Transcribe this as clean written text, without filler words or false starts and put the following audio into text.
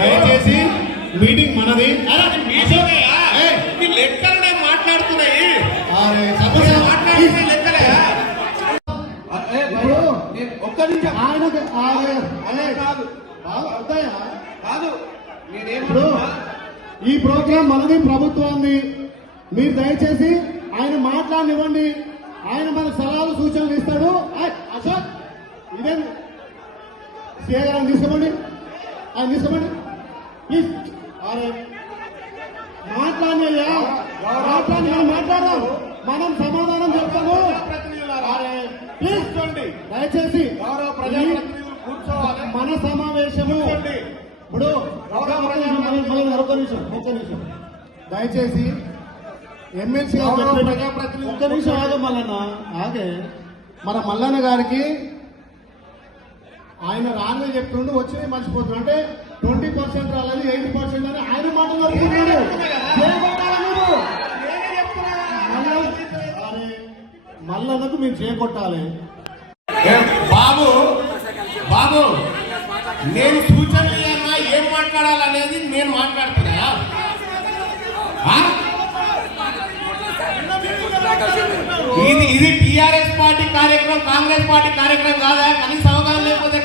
దయచేసి మీటింగ్ మనది. లెక్కలనే మాట్లాడుతున్నాయి. ఒక్క నిమిషం కాదు ఇప్పుడు ఈ ప్రోగ్రాం మనది, ప్రభుత్వాన్ని. మీరు దయచేసి ఆయన మాట్లాడనివ్వండి. ఆయన మనకు సలహాలు సూచనలు ఇస్తాడు. అశోక్ ఇదే సీఏ గారు తీసుకోండి, ఆయన తీసుకోండి ప్లీజ్. మాట్లాడినయ్యా, మాట్లాడి మనం మాట్లాడదాం, మనం సమాధానం చెప్తాము. ప్లీజ్ దయచేసి మన సమావేశము ఇప్పుడు ఒక్క నిమిషం దయచేసి ఎమ్మెల్సీ ఒక్క నిమిషం ఆగే మల్లన్న ఆగే. మన మల్లన్న గారికి ఆయన రాని చెప్తుండు, వచ్చి మర్చిపోతున్నాడు. అంటే 20% రాలేదు, 80% అని ఆయన మాటలు జరుగుతున్నాడు. మల్లన్నకు మీరు చేకొట్టాలి. బాబు బాబు నేను సూచనలు ఇవ్వన్నా, ఏం మాట్లాడాలనేది నేను మాట్లాడుతున్నా. ఇది టీఆర్ఎస్ పార్టీ కార్యక్రమం, కాంగ్రెస్ పార్టీ కార్యక్రమం కాదా? కనీస అవగాహన లేకపోతే